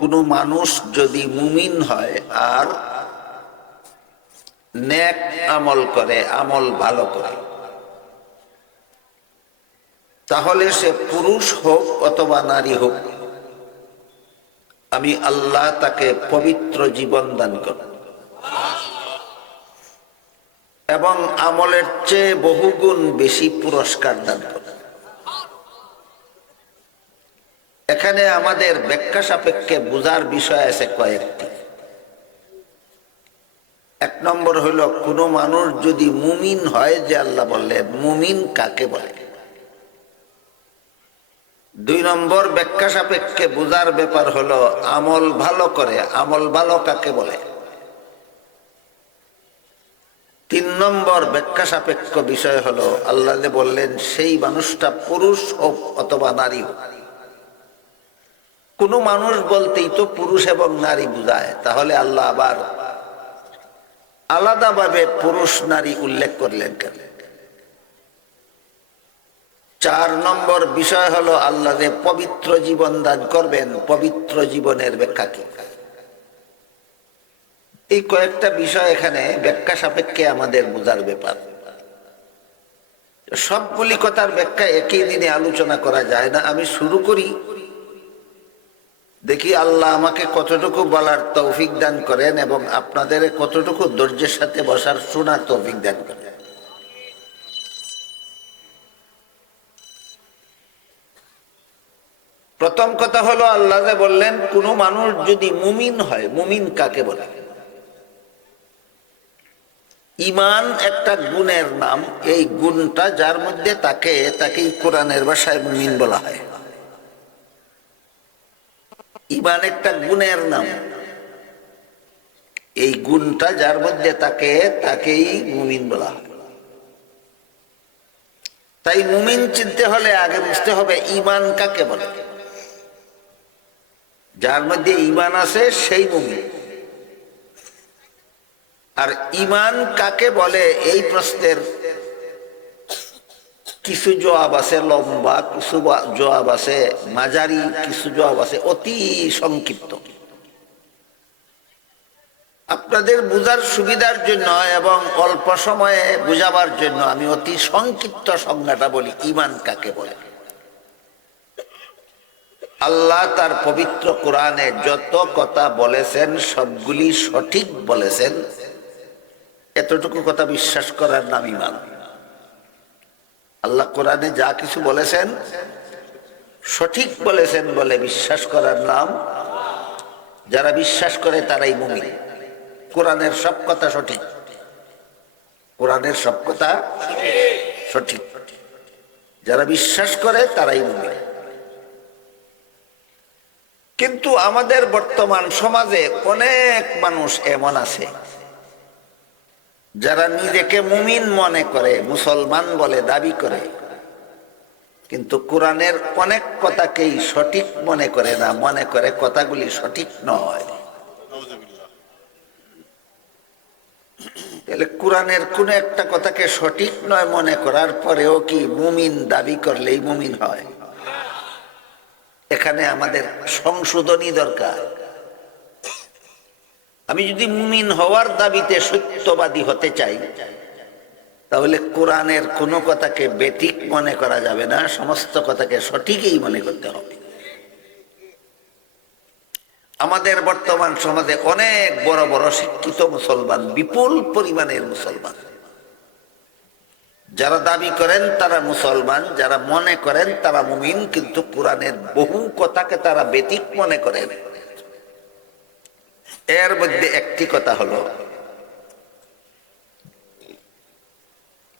কোনো মানুষ যদি মুমিন হয় আর নেক আমল করে, আমল ভালো করে, তাহলে সে পুরুষ হোক অথবা নারী হোক, আমি আল্লাহ তাকে পবিত্র জীবন দান করব এবং আমলের চেয়ে বহুগুণ বেশি পুরস্কার দান করব। এখানে আমাদের ব্যাখ্যা সাপেক্ষে বুঝার বিষয় আছে কয়েকটি। এক নম্বর হলো, কোনো মানুষ যদি মুমিন হয়, যে আল্লাহ বললেন মুমিন কাকে বলে। দুই নম্বর ব্যাখ্যা সাপেক্ষে বুঝার ব্যাপার হলো, আমল ভালো করে, আমল ভালো কাকে বলে। তিন নম্বর ব্যাখ্যা সাপেক্ষ বিষয় হলো, আল্লাহ যে বললেন সেই মানুষটা পুরুষ হোক অথবা নারী হোক। কোনো মানুষ বলতেই তো পুরুষ এবং নারী বুঝায়, তাহলে আল্লাহ আবার আলাদাভাবে পুরুষ নারী উল্লেখ করলেন কেন? চার নম্বর বিষয় হলো, আল্লাহ যে পবিত্র জীবন দান করবেন, পবিত্র জীবনের ব্যাখ্যা কি? এই কয়েকটা বিষয় এখানে ব্যাখ্যা সাপেক্ষে আমাদের বোঝার ব্যাপার। সবগুলি কথার ব্যাখ্যা একই দিনে আলোচনা করা যায় না। আমি শুরু করি, দেখি আল্লাহ আমাকে কতটুকু বলার তৌফিক দান করেন এবং আপনাদের কতটুকু ধৈর্যের সাথে বসার শোনার তৌফিক দান করেন। প্রথম কথা হলো, আল্লাহ যে বললেন কোন মানুষ যদি মুমিন হয়, মুমিন কাকে বলে? ঈমান একটা গুণের নাম। এই গুণটা যার মধ্যে তাকেই কোরআনের ভাষায় মুমিন বলা হয়। ঈমান একটা গুণের নাম। এই গুণটা যার মধ্যে তাকেই মুমিন বলা হয়। তাই মুমিন চিনতে হলে আগে বুঝতে হবে ঈমান কাকে বলে। যার মধ্যে ঈমান আছে সেই মুমিন। আর ঈমান কাকে বলে, এই প্রশ্নের কিছু জবাব আছে লম্বা, কিছু জবাব আছে মাঝারি, কিছু জবাব আছে অতি সংক্ষিপ্ত। আপনাদের বুঝার সুবিধার জন্য এবং অল্প সময়ে বুঝাবার জন্য আমি অতি সংক্ষিপ্ত সংজ্ঞাটা বলি, ঈমান কাকে বলে। আল্লাহ তার পবিত্র কোরআনে যত কথা বলেছেন সবগুলি সঠিক বলেছেন, এতটুকু কথা বিশ্বাস করার নাম ঈমান। আল্লাহ কোরআনে যা কিছু বলেছেন সঠিক বলেছেন বলে বিশ্বাস করার নাম। যারা বিশ্বাস করে তারাই মুমিন। কোরআনের সব কথা সঠিক, কোরআনের সব কথা সঠিক। যারা বিশ্বাস করে তারাই মুমিন। কিন্তু আমাদের বর্তমান সমাজে অনেক মানুষ এমন আছে যারা নিজেকে মুমিন মনে করে, মুসলমান বলে দাবি করে, কিন্তু কোরআনের অনেক কথাকেই সঠিক মনে করে না, মনে করে কথাগুলি সঠিক নয়। তাহলে কোরআনের কোন একটা কথাকে সঠিক নয় মনে করার পরেও কি মুমিন দাবি করলেই মুমিন হয়? এখানে আমাদের সংশোধনী দরকার। আমি যদি মুমিন হওয়ার দাবিতে সত্যবাদী হতে চাই, তাহলে কোরআনের কোনো কথাকে বেঠিক মনে করা যাবে না, সমস্ত কথাকে সঠিকই মনে করতে হবে। আমাদের বর্তমান সমাজে অনেক বড় বড় শিক্ষিত মুসলমান, বিপুল পরিমাণের মুসলমান, যারা দাবি করেন তারা মুসলমান, যারা মনে করেন তারা মুমিন, কিন্তু কোরআনের বহু কথাকে তারা বেঠিক মনে করেন। এর মধ্যে একটি কথা হলো,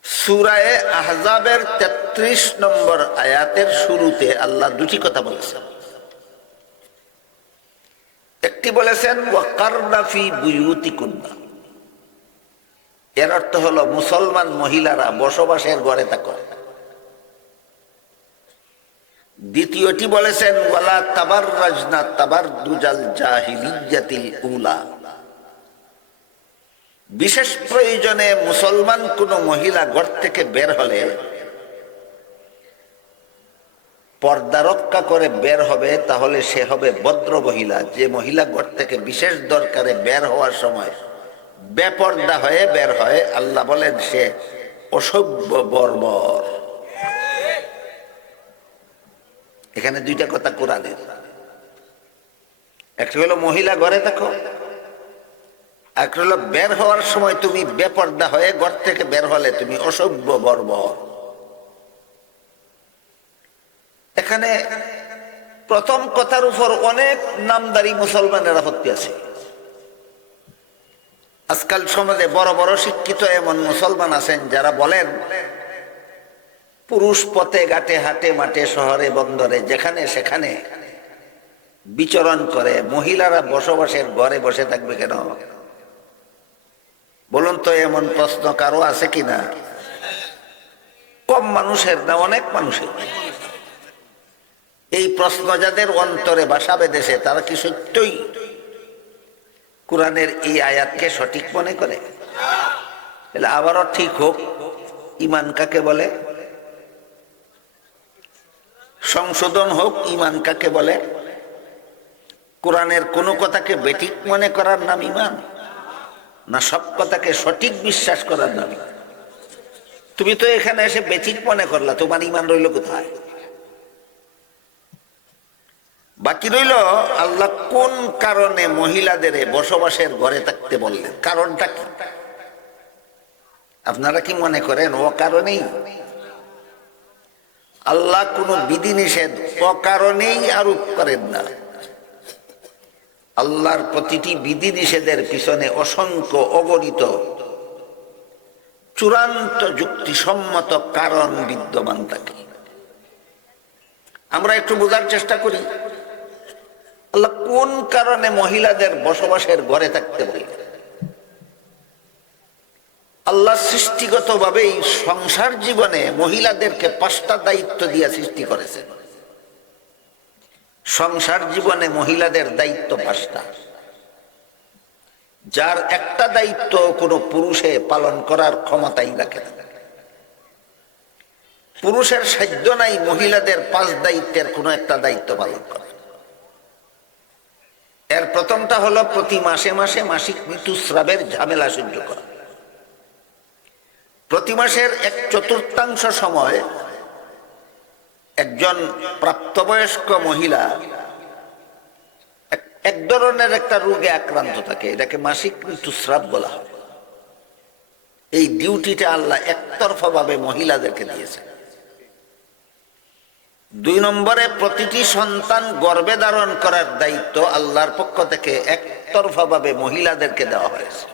সূরা আহজাবের 33 নম্বর আয়াতের শুরুতে আল্লাহ দুটি কথা বলেছেন। একটি বলেছেন ওয়াকারনা ফি বুয়ুতিকুন্না, এর অর্থ হলো মুসলমান মহিলারা বসবাসের ঘরে থাকো। দ্বিতীয়টি বলেছেন ওয়ালা তাবাররাজনা তাবাররুজাল জাহিলিয়াতিল উলা, বিশেষ প্রয়োজনে মুসলমান কোন মহিলা ঘর থেকে বের হলে পর্দা রক্ষা করে বের হবে, তাহলে সে হবে ভদ্র মহিলা। যে মহিলা ঘর থেকে বিশেষ দরকারে বের হওয়ার সময় বেপর্দা হয়ে বের হয়, আল্লাহ বলেন সে অসভ্য বর্বর। এখানে দুইটা কথা কোরআনের। একটা হলো মহিলা ঘরে থাকো, একটা হলো বের হওয়ার সময় তুমি বেপর্দা হয়ে ঘর থেকে বের হলে তুমি অসভ্য বর্বর। এখানে প্রথম কথার উপর অনেক নামদারি মুসলমানের আপত্তি আছে। আজকাল সমাজে বড় বড় শিক্ষিত এমন মুসলমান আছেন যারা বলেন পুরুষ পথে ঘাটে হাটে মাঠে শহরে বন্দরে যেখানে সেখানে বিচরণ করে, মহিলারা বসবাসের ঘরে বসে থাকবে কেন? বলুন তো, এমন প্রশ্ন কারো আছে কিনা? কম মানুষের না অনেক মানুষের। এই প্রশ্ন যাদের অন্তরে বাসা বেঁধেছে তারা কি সত্যই কোরআনের এই আয়াতকে সঠিক মনে করে? তাহলে আবারও ঠিক হোক, ঈমান কাকে বলে? সংশোধন হোক, ঈমান কাকে বলে? কোরআনের কোন কথাকে বেঠিক মনে করার নাম ঈমান, না সব কথাকে সঠিক বিশ্বাস করার নাম? তুমি তো এখানে এসে বেঠিক মনে করলা, তোমার ঈমান রইল কোথায়? বাকি রইল আল্লাহ কোন কারণে মহিলাদের বসবাসের ঘরে থাকতে বললেন, কারণটা কি? আপনারা কি মনে করেন ও কারণেই? আল্লাহ কোন বিধিনিষেধ অকারণেই আরোপ করেন না। আল্লাহর প্রতিটি বিধিনিষেধের পিছনে অসংখ্য অগণিত চূড়ান্ত যুক্তিসম্মত কারণ বিদ্যমান থাকে। আমরা একটু বোঝার চেষ্টা করি আল্লাহ কোন কারণে মহিলাদের বসবাসের ঘরে থাকতে বলে। আল্লাহ সৃষ্টিগতভাবেই সংসার জীবনে মহিলাদেরকে 5টা দায়িত্ব দিয়ে সৃষ্টি করেছেন। সংসার জীবনে মহিলাদের দায়িত্ব 5টা, যার একটা দায়িত্ব কোনো পুরুষে পালন করার ক্ষমতাই রাখে না। পুরুষের সাধ্য নাই মহিলাদের 5 দায়িত্বের কোনো একটা দায়িত্ব পালন করে। এর প্রথমটা হলো প্রতি মাসে মাসে মাসিক ঋতুস্রাবের ঝামেলা সহ্য করা। প্রতি মাসের 1/4 সময় একজন প্রাপ্তবয়স্ক মহিলা এক ধরনের একটা রোগে আক্রান্ত থাকে, এটাকে মাসিক ঋতুস্রাব বলা হয়। এই ডিউটিটা আল্লাহ একতরফা ভাবে মহিলাদেরকে দিয়েছে। 2 নম্বরে প্রতিটি সন্তান গর্ভে ধারণ করার দায়িত্ব আল্লাহর পক্ষ থেকে একতরফা ভাবে মহিলাদেরকে দেওয়া হয়েছে।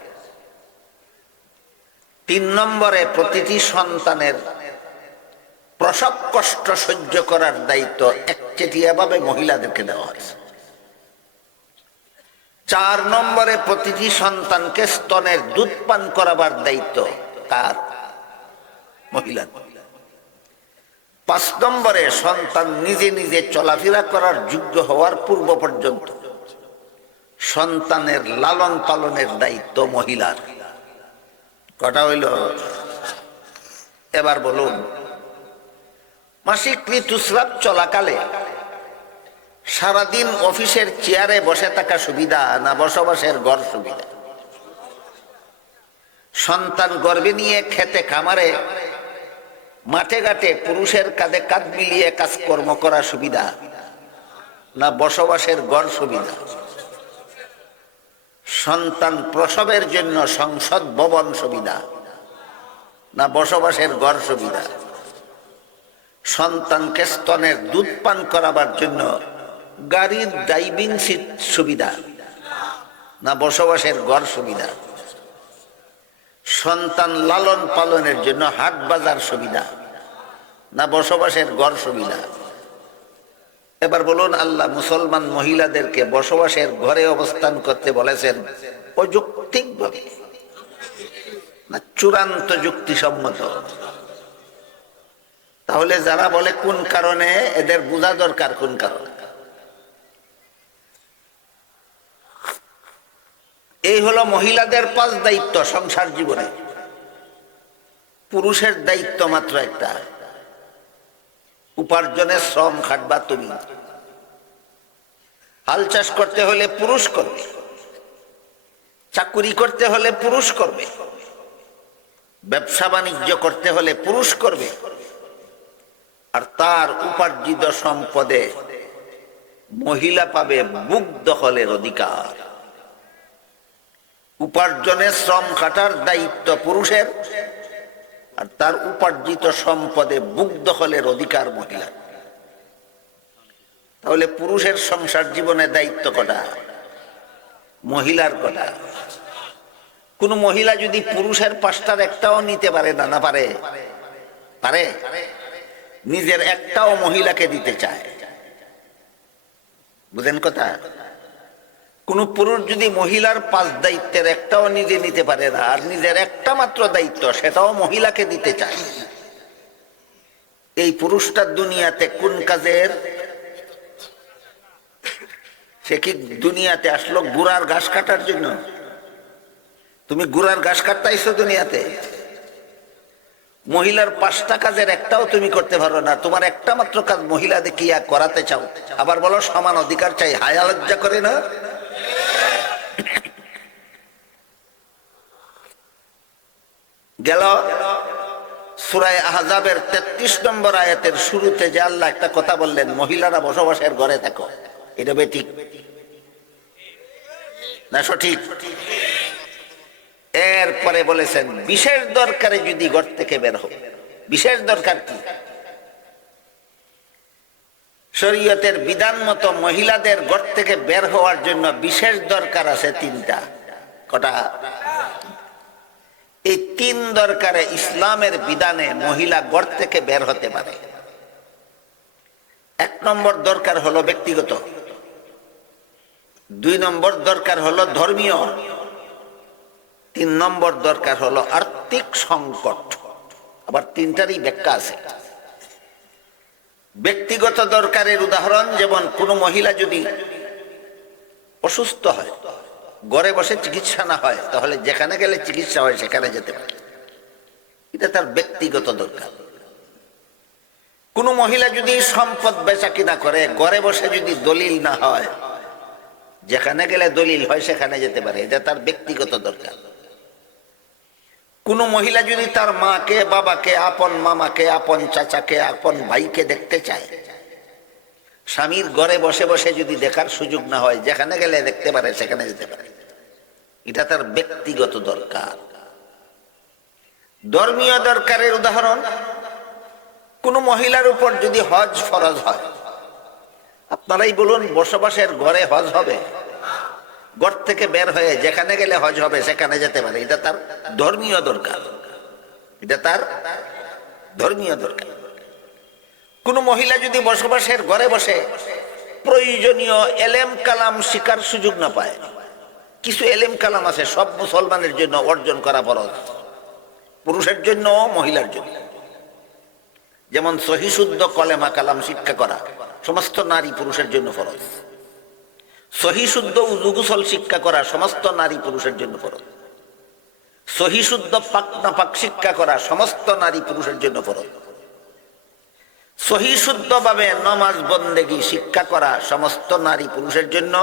3 নম্বরে প্রতিটি সন্তানের প্রসব কষ্ট সহ্য করার দায়িত্ব একচেটিয়া ভাবে মহিলাদেরকে দেওয়া হয়েছে। 4 নম্বরে প্রতিটি সন্তানকে স্তনের দুধ পান করাবার দায়িত্ব কার? মহিলাদের। 5 নম্বরে সন্তান নিজে নিজে চলাফেরা করার যোগ্য হওয়ার পূর্ব পর্যন্ত সন্তানের লালন পালনের দায়িত্ব মহিলার। কটা হইল? এবার বলুন, মাসিক ঋতুস্রাব চলাকালে সারাদিন অফিসের চেয়ারে বসে থাকা সুবিধা না বসবাসের ঘর সুবিধা? সন্তান গর্ভে নিয়ে খেতে খামারে মাঠে ঘাটে পুরুষের কাঁধে কাঁধ মিলিয়ে কাজকর্ম করা সুবিধা না বসবাসের ঘর সুবিধা? সন্তান প্রসবের জন্য সংসদ ভবন সুবিধা না বসবাসের ঘর সুবিধা? সন্তানকে স্তনের দুধ পান করাবার জন্য গাড়ির ড্রাইভিং সিট সুবিধা না বসবাসের ঘর সুবিধা? সন্তান লালন পালনের জন্য হাট বাজার সুবিধা না বসবাসের ঘর সুবিধা? এবার বলুন, আল্লাহ মুসলমান মহিলাদেরকে বসবাসের ঘরে অবস্থান করতে বলেছেন অযৌক্তিক ভাবে না চূড়ান্ত যুক্তিসম্মত? তাহলে যারা বলে কোন কারণে, এদের বোঝা দরকার কোন কারণে। এই হলো মহিলাদের 5 দায়িত্ব সংসার জীবনে। পুরুষের দায়িত্ব মাত্র একটা, উপার্জনের শ্রম খাটবা তুমি। হাল চাষ করতে হলে পুরুষ করবে, চাকুরি করতে হলে পুরুষ করবে, ব্যবসা বাণিজ্য করতে হলে পুরুষ করবে। আর তার উপার্জিত সম্পদে মহিলা পাবে বুক দখলের অধিকার। উপার্জনের শ্রম খাটার দায়িত্ব পুরুষের, আর তার উপার্জিত সম্পদে বুক দখলের অধিকার মহিলার। তাহলে পুরুষের সংসার জীবনের দায়িত্ব কটা? মহিলার কটা? কোন মহিলা যদি পুরুষের পাঁচটার একটাও নিতে পারে না, না পারে? পারে? নিজের একটাও মহিলাকে দিতে চায়। বুঝেন কথা? কোন পুরুষ যদি মহিলার 5 দায়িত্বের একটাও নিজে নিতে পারে না, আর নিজের একটা মাত্র দায়িত্ব সেটাও মহিলাকে দিতে চায়, এই পুরুষটা দুনিয়াতে কোন কাজের? সে কি দুনিয়াতে আসলো গুড়ার ঘাস কাটার জন্য? তুমি গুড়ার ঘাস কাটতেইছো দুনিয়াতে? মহিলার 5টা কাজের একটাও তুমি করতে পারো না, তোমার একটা মাত্র কাজ মহিলা দেখিয়া করাতে চাও, আবার বলো সমান অধিকার চাই। হায়া লজ্জা করে না? গেল সূরা আহজাবের 33 নম্বর আয়াতের শুরুতে যে আল্লাহ একটা কথা বললেন, মহিলারা বসবাসের ঘরে থাকো। এটা বেঠিক না সঠিক? এরপরে বলেছেন বিশেষ দরকারে যদি ঘর থেকে বের হবে। বিশেষ দরকার কি? শরীয়তের বিধান মতো মহিলাদের ঘর থেকে বের হওয়ার জন্য বিশেষ দরকার আছে 3টা। কটা? এই 3 দরকারে ইসলামের বিধানে মহিলা ঘর থেকে বের হতে পারে। 1 নম্বর দরকার হলো ব্যক্তিগত, 2 নম্বর দরকার হলো ধর্মীয়, 3 নম্বর দরকার হলো আর্থিক সংকট। আবার 3টারই ব্যাখ্যা আছে। ব্যক্তিগত দরকারের উদাহরণ যেমন কোন মহিলা যদি অসুস্থ হয়, ঘরে বসে চিকিৎসা না হয়, তাহলে যেখানে গেলে চিকিৎসা হয় সেখানে যেতে পারে, এটা তার ব্যক্তিগত দরকার। কোন মহিলা যদি সম্পদ বেচা কিনা করে, ঘরে বসে যদি দলিল না হয়, যেখানে গেলে দলিল হয় সেখানে যেতে পারে, এটা তার ব্যক্তিগত দরকার। কোন মহিলা যদি তার মাকে, বাবাকে, আপন মামাকে, আপন চাচাকে, আপন ভাইকে দেখতে চায়, স্বামীর ঘরে বসে বসে যদি দেখার সুযোগ না হয়, যেখানে গেলে দেখতে পারে সেখানে যেতে পারে, এটা তার ব্যক্তিগত দরকার। ধর্মীয় দরকারের উদাহরণ, কোন মহিলার উপর যদি হজ ফরজ হয়, আপনারাই বলুন বসবাসের ঘরে হজ হবে? ঘর থেকে বের হয়ে যেখানে গেলে হজ হবে সেখানে যেতে পারে, এটা তার ধর্মীয় দরকার। এটা তার ধর্মীয় দরকার। কোন মহিলা যদি বসবাসের ঘরে বসে প্রয়োজনীয় এলেম কালাম শিকার সুযোগ না পায়, কিছু এলেম কালাম আছে সব মুসলমানের জন্য অর্জন করা ফরজ, পুরুষের জন্য মহিলার জন্য। যেমন সহি শুদ্ধ কলেমা কালাম শিক্ষা করা সমস্ত নারী পুরুষের জন্য ফরজ। সহি শুদ্ধ উযু গোসল শিক্ষা করা সমস্ত নারী পুরুষের জন্য ফরজ। সহি শুদ্ধ পাক নাপাক শিক্ষা করা সমস্ত নারী পুরুষের জন্য ফরজ। সহি শুদ্ধ ভাবে নামাজ বন্দেগী শিক্ষা করা সমস্ত নারী পুরুষের জন্য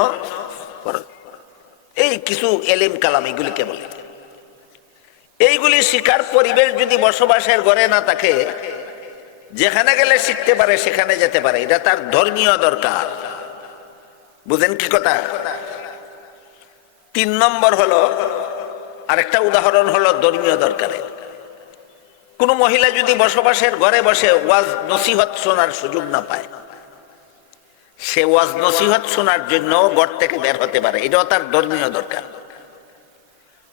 ফরজ। এই কিছু এলেম কালাম এগুলিকে বলে। এইগুলি শিকার পরিবেশ যদি বসবাসের ঘরে না থাকে, যেখানে গেলে শিখতে পারে সেখানে যেতে পারে, এটা তার ধর্মীয় দরকার। বুঝেন কি কথা? 3 নম্বর হলো, আরেকটা উদাহরণ হলো ধর্মীয় দরকারে। কোন মহিলা যদি বসবাসের ঘরে বসে ওয়াজ নসিহত শোনার সুযোগ না পায়, সে ওয়াজ নসিহত শোনার জন্য ঘর থেকে বের হতে পারে, এটাও তার ধর্মীয় দরকার।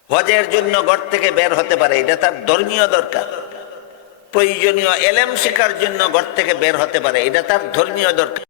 হজের জন্য ঘর থেকে বের হতে পারে, এটা তার ধর্মীয় দরকার। প্রয়োজনীয় এলেম শেখার জন্য ঘর থেকে বের হতে পারে, এটা তার ধর্মীয় দরকার।